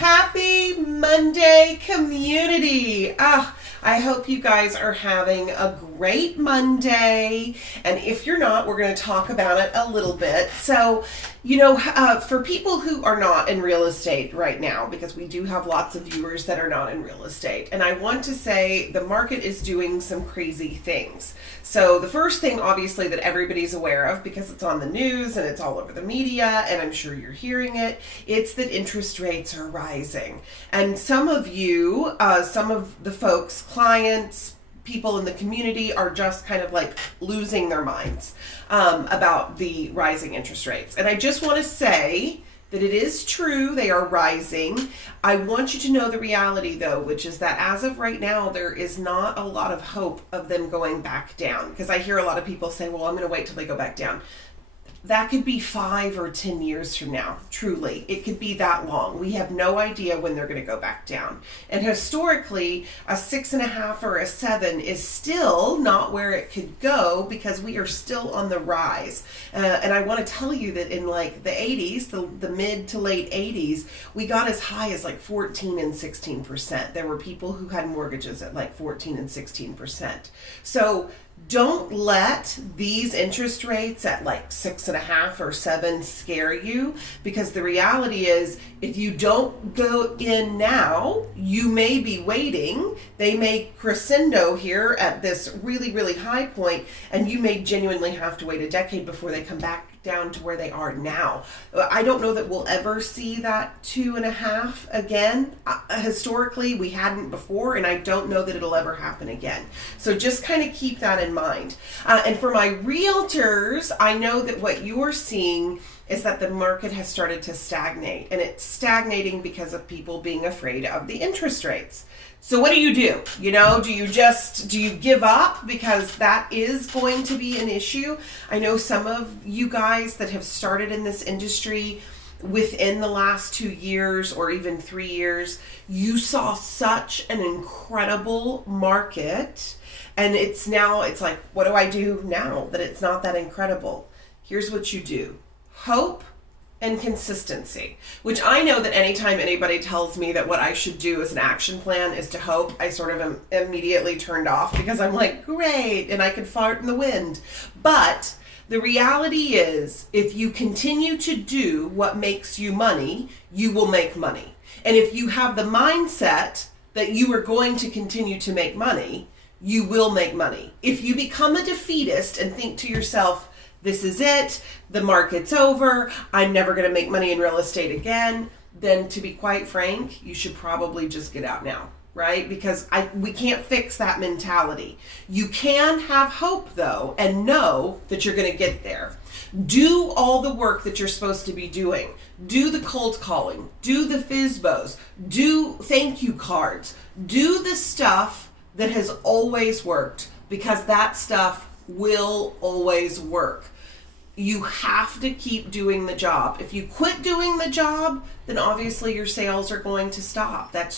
Happy Monday, community. I hope you guys are having a great Monday. And if you're not, we're going to talk about it a little bit. So, for people who are not in real estate right now, because we do have lots of viewers that are not in real estate, and I want to say the market is doing some crazy things. So the first thing, obviously, that everybody's aware of, because it's on the news and it's all over the media, and I'm sure you're hearing it, it's that interest rates are rising. And some of you, some of the folks, clients, people in the community are just kind of like losing their minds about the rising interest rates. And I just want to say that it is true, they are rising. I want you to know the reality though, which is that as of right now, there is not a lot of hope of them going back down. Because I hear a lot of people say, well, I'm going to wait till they go back down. That could be 5 or 10 years from now, truly. It could be that long. We have no idea when they're going to go back down. And historically, a 6.5 or a 7 is still not where it could go because we are still on the rise. And I want to tell you that in like the 80s, the mid to late 80s, we got as high as like 14 and 16%. There were people who had mortgages at like 14 and 16%. So don't let these interest rates at like 6.5 or 7 scare you, because the reality is if you don't go in now, you may be waiting. They may crescendo here at this really, really high point, and you may genuinely have to wait a decade before they come back down to where they are now. I don't know that we'll ever see that 2.5 again. Historically, we hadn't before, and I don't know that it'll ever happen again. So just kind of keep that in mind. And for my realtors, I know that what you're seeing is that the market has started to stagnate, and it's stagnating because of people being afraid of the interest rates. So what do? Do you give up? Because that is going to be an issue. I know some of you guys that have started in this industry within the last 2 years or even 3 years, you saw such an incredible market. And it's like, what do I do now that it's not that incredible? Here's what you do. Hope and consistency, which I know that anytime anybody tells me that what I should do as an action plan is to hope, I sort of am immediately turned off, because I'm like, great, and I could fart in the wind. But the reality is, if you continue to do what makes you money, you will make money. And if you have the mindset that you are going to continue to make money, you will make money. If you become a defeatist and think to yourself, this is it, the market's over, I'm never going to make money in real estate again, then to be quite frank, you should probably just get out now, right? Because we can't fix that mentality. You can have hope though, and know that you're going to get there. Do all the work that you're supposed to be doing. Do the cold calling, do the FSBOs, do thank you cards, do the stuff that has always worked, because that stuff will always work. You have to keep doing the job. If you quit doing the job, then obviously your sales are going to stop. That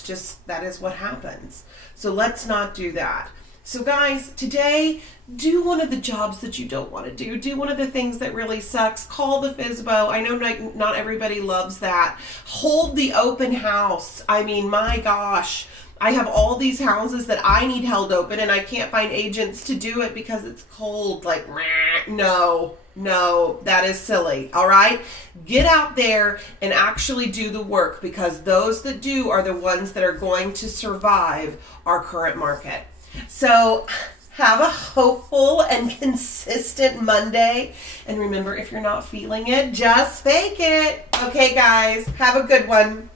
is what happens. So let's not do that. So guys, today, do one of the jobs that you don't want to do. Do one of the things that really sucks. Call the FSBO. I know not everybody loves that. Hold the open house. I mean, my gosh. I have all these houses that I need held open, and I can't find agents to do it because it's cold. Like, no, that is silly. All right? Get out there and actually do the work, because those that do are the ones that are going to survive our current market. So have a hopeful and consistent Monday. And remember, if you're not feeling it, just fake it. Okay, guys, have a good one.